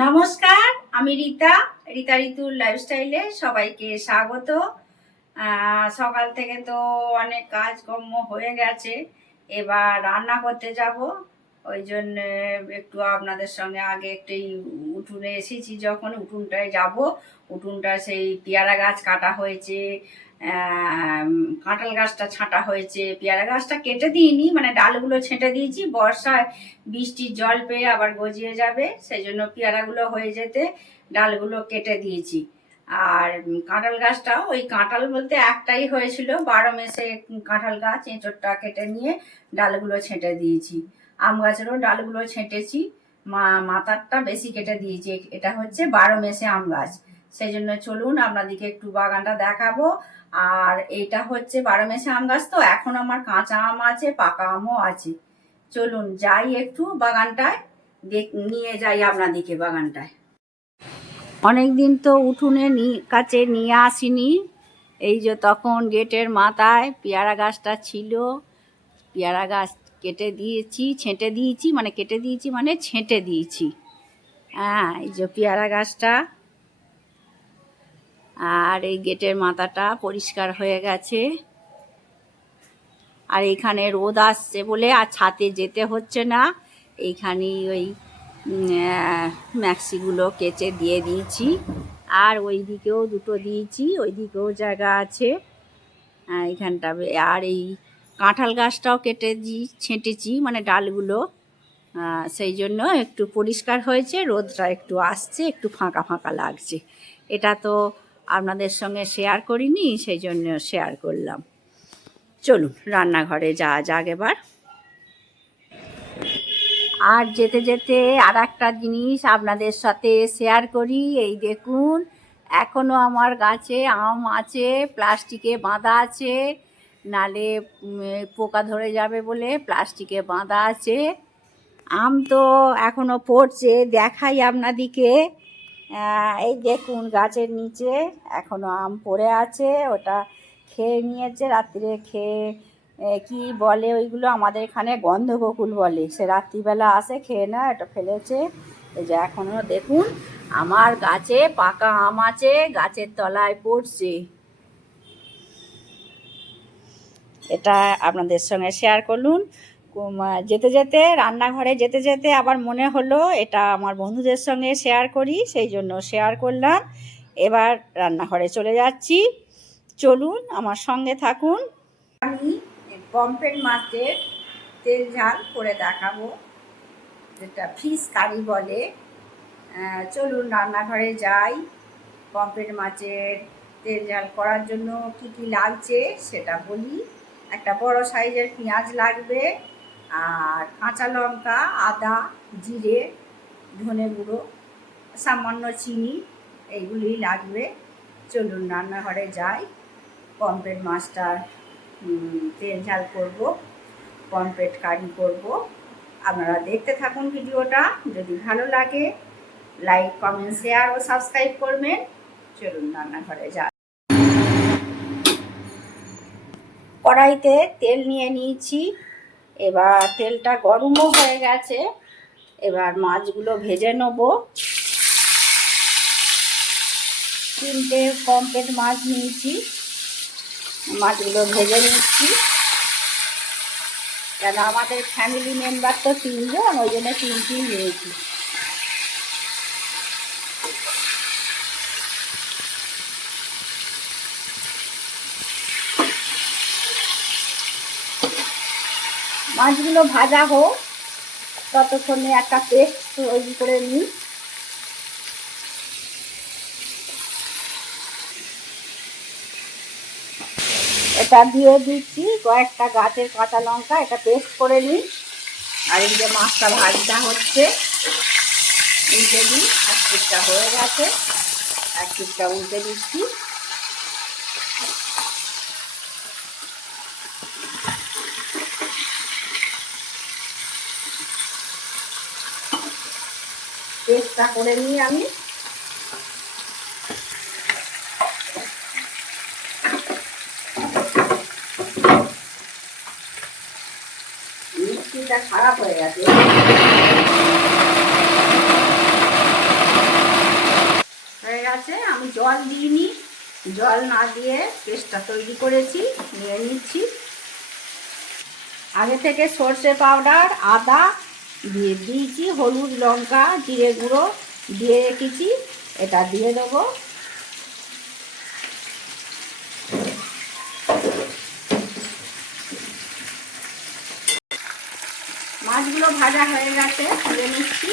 নমস্কার, আমি রীতা রীতা ঋতুর লাইফস্টাইলে সবাইকে স্বাগত। সকাল থেকে তো অনেক কাজকর্ম হয়ে গেছে, এবার রান্না করতে যাব। ওই জন্য একটু আপনাদের সঙ্গে আগে একটু উঠুনে এসেছি, যখন উঠুনটায় যাব। উঠোনটা সেই পেয়ারা গাছ কাটা হয়েছে কাঁঠাল গাছটা ছাঁটা হয়েছে, পেয়ারা গাছটা কেটে দিইনি মানে ডালগুলো ছেঁটে দিয়েছি, বর্ষায় বৃষ্টির জল পেয়ে আবার গজিয়ে যাবে সেই জন্য পেয়ারাগুলো হয়ে যেতে ডালগুলো কেটে দিয়েছি। আর কাঁঠাল গাছটা, ওই কাঁঠাল বলতে একটাই হয়েছিল, বারো মেসে কাঁঠাল গাছ, এঁচড়টা কেটে নিয়ে ডালগুলো ছেঁটে দিয়েছি। আম গাছেরও ডালগুলো ছেঁটেছি, মা, মাথারটা বেশি কেটে দিয়েছি, এটা হচ্ছে বারো মেসে আম গাছ। সেই জন্য চলুন আপনাদেরকে একটু বাগানটা দেখাবো। আর এটা হচ্ছে বারো মেসে আম গাছ তো, এখন আমার কাঁচা আম আছে, পাকা আমও আছে। চলুন যাই একটু বাগানটায় নিয়ে যাই আপনাদিকে বাগানটায়। অনেক দিন তো উঠোনে কাছে নিয়ে আসিনি। এই যে তখন গেটের মাথায় পেয়ারা গাছটা ছিল। পেয়ারা গাছ কেটে দিয়েছি, ছেঁটে দিয়েছি মানে কেটে দিয়েছি মানে ছেঁটে দিয়েছি। হ্যাঁ এই যে পেয়ারা গাছটা আর এই গেটের মাথাটা পরিষ্কার হয়ে গেছে। আর এখানে রোদ আসছে বলে আর ছাতে যেতে হচ্ছে না। এইখানেই ওই ম্যাক্সিগুলো কেচে দিয়ে দিয়েছি। আর ওই দিকেও দুটো দিয়েছি ওই দিকেও জায়গা আছে। আর এইখানটা আর এই কাঁঠাল গাছটাও কেটে দি, ছেঁটেছি মানে ডালগুলো। সেই জন্য একটু পরিষ্কার হয়েছে, রোদটা একটু আসছে, একটু ফাঁকা ফাঁকা লাগছে। এটা তো আপনাদের সঙ্গে শেয়ার করিনি, সেই জন্য শেয়ার করলাম। চলুন, রান্নাঘরে যাওয়া যাক এবার। আর যেতে যেতে আর একটা জিনিস আপনাদের সাথে শেয়ার করি, এই দেখুন এখনও আমার গাছে আম আছে প্লাস্টিকে বাঁধা আছে, নালে পোকা ধরে যাবে বলে প্লাস্টিকে বাঁধা আছে। আম তো এখনও পড়ছে, দেখাই আপনাদিকে। এই দেখুন গাছের নিচে এখনও আম পড়ে আছে, ওটা খেয়ে নিয়েছে রাত্রে, খেয়ে কি বলে ওইগুলো আমাদের এখানে গন্ধবকুল বলে। সে রাত্রিবেলা আসে, খেয়ে না এটা ফেলেছে। এই যে এখনও দেখুন, আমার গাছে পাকা আম আছে, গাছের তলায় পড়ছে। এটা আপনাদের সঙ্গে শেয়ার করলুন। কুম- যেতে যেতে, রান্নাঘরে যেতে যেতে আবার মনে হলো এটা আমার বন্ধুদের সঙ্গে শেয়ার করি, সেই জন্য শেয়ার করলাম। এবার রান্নাঘরে চলে যাচ্ছি। চলুন আমার সঙ্গে থাকুন। আমি পম্পেট মাছের তেল ঝাল করে দেখাবো, যেটা ফিশ কারি বলে। চলুন রান্নাঘরে যাই। পম্পেট মাছের তেল ঝাল করার জন্য কি কি লাগছে সেটা বলি। একটা বড় সাইজের পেঁয়াজ লাগবে। আর কাঁচা লঙ্কা, আদা, জিরে, ধনে গুঁড়ো, সামান্য চিনি এইগুলি লাগবে। চলুন রান্নাঘরে যাই। পম্পেট মাছটার তেল ঝাল করব, পম্পেট কারি করব। আপনারা দেখতে থাকুন ভিডিওটা। যদি ভালো লাগে, লাইক, কমেন্ট, শেয়ার ও সাবস্ক্রাইব করবেন। চলুন রান্নাঘরে যাই। কড়াইতে তেল নিয়ে নিয়েছি। এবার তেলটা গরমও হয়ে গেছে। এবার মাছগুলো ভেজে নেব। তিনটে কমপ্লেট মাছ নিয়েছি। মাছগুলো ভেজে নিচ্ছি। কেন আমাদের ফ্যামিলি মেম্বার তো তিনজন, ওই জন্য তিনটি নিয়েছি। মাছগুলো ভাজা হোক, ততক্ষণে একটা পেস্ট তৈরি করে নিই। এটা দিয়ে দিচ্ছি কয়েকটা গাছের কাঁচা লঙ্কা, এটা পেস্ট করে নিই। আর এই যে মাছটা ভাজটা হচ্ছে, উল্টে দিই এক হয়ে গেছে। এক পিঠটা উল্টে দিচ্ছি। পেস্টটা করে নিই আমি। মিক্সিটা খারাপ হয়ে গেছে। হয়ে গেছে, আমি জল দিইনি। জল না দিয়ে পেস্টটা তৈরি করেছি, নিয়ে নিচ্ছি। আগে থেকে সর্ষে পাউডার, আদা দিয়ে দিয়েছি হলুদ লঙ্কা, জিরে গুঁড়ো দিয়ে রেখেছি। এটা দিয়ে দেবো। মাছগুলো ভাজা হয়ে গেছে, তুলে নিচ্ছি।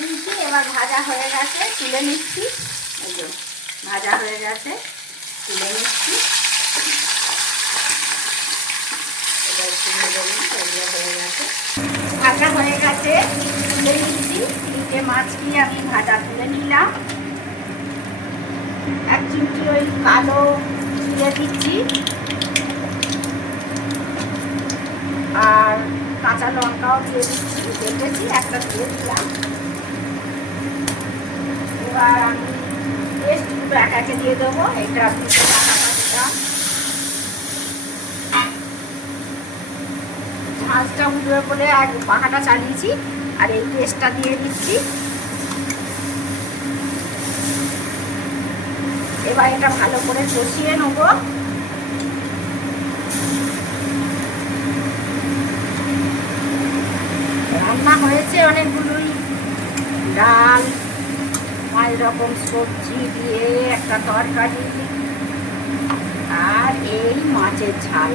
দিয়েছি, এবার ভাজা হয়ে গেছে, তুলে নিচ্ছি। ভাজা হয়ে গেছে, তুলে নিচ্ছি। এগুলো হয়ে গেছে। ভাজা হয়ে গেছে, তুলে নিচ্ছি। তিনটে মাছটি আমি ভাজা তুলে নিলাম। এক চিমটি ওই কালো দিয়ে দিচ্ছি। আর কাঁচা লঙ্কাও দিয়ে দিচ্ছি। দেখেছি, একটা দিয়ে দিলাম। এবার আমি এক একে দিয়ে দেবো। এটা ঝাঁঝটা উঠবে বলে এক পাখাটা চালিয়েছি, আর এই পেস্টটা দিয়ে দিচ্ছি। এবার এটা ভালো করে কষিয়ে নেব। রান্না হয়েছে অনেকগুলোই। ডাল পাঁচ রকম সবজি দিয়ে একটা তরকারি। আর এই মাছের ঝাল।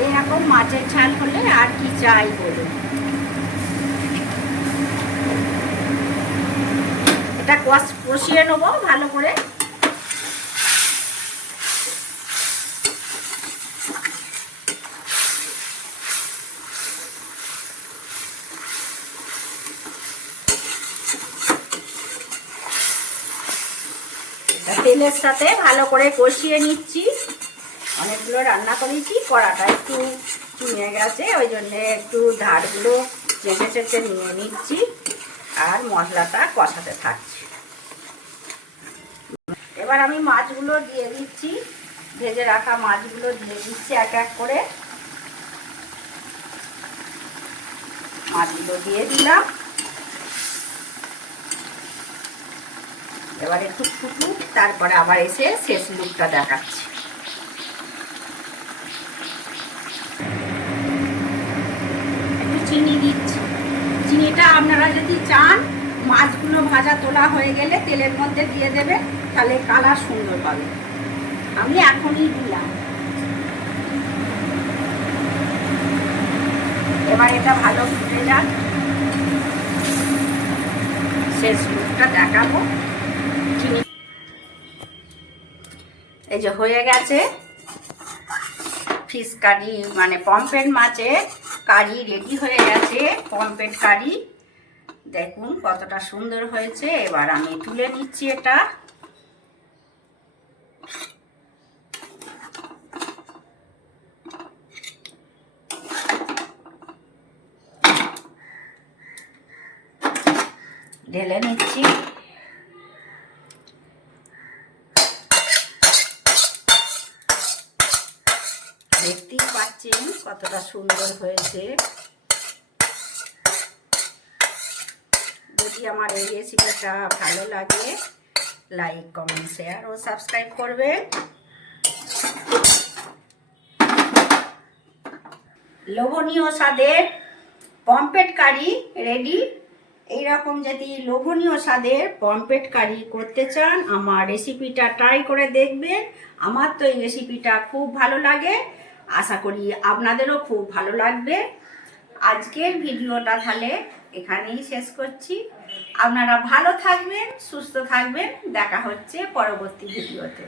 এরকম মাছের ঝাল হলে আর কি চাই বলুন? এটা কষ- কষিয়ে নেব ভালো করে। তেলের সাথে ভালো করে কষিয়ে নিচ্ছি। অনেকগুলো রান্না করেছি, কড়াটা একটু চুঁয়ে গেছে, ওই জন্যে একটু ধারগুলো চেঁচে চেঁচে নিয়ে নিচ্ছি আর মশলাটা কষাতে থাকছি। এবার আমি মাছগুলো দিয়ে দিচ্ছি, ভেজে রাখা মাছগুলো দিয়ে দিচ্ছি এক এক করে। মাছগুলো দিয়ে দিলাম। এবার একটু ফুটুক তারপরে আবার এসে শেষ লুকটা দেখাচ্ছি। একটু চিনি দিচ্ছি। চিনিটা আপনারা যদি চান, মাছগুলো ভাজা তোলা হয়ে গেলে তেলের মধ্যে দিয়ে দেবে তাহলে কালার সুন্দর পাবে। আমি এখনই দিলাম। এবার এটা ভালো ফুটে যাক। শেষ লুকটা দেখাবো। এই যে হয়ে গেছে ফিশ কারি মানে পম্পেট মাছের কারি রেডি হয়ে গেছে পম্পেট কারি। দেখুন কতটা সুন্দর হয়েছে, এবার আমি তুলে নিচ্ছি এটা। ঢেলে নিচ্ছি। পাচ্ছেন কতটা সুন্দর হয়েছে। যদি আমার এই রেসিপিটা ভালো লাগে, লাইক, কমেন্ট, শেয়ার ও সাবস্ক্রাইব করবেন। লোভনীয় স্বাদের পম্পেট কারি রেডি। এইরকম যদি লোভনীয় স্বাদের পম্পেট কারি করতে চান, আমার রেসিপিটা ট্রাই করে দেখবেন। আমার তো এই রেসিপিটা খুব ভালো লাগে। আশা করি আপনাদেরও খুব ভালো লাগবে। আজকের ভিডিওটা তাহলে এখানেই শেষ করছি। আপনারা ভালো থাকবেন, সুস্থ থাকবেন। দেখা হচ্ছে পরবর্তী ভিডিওতে।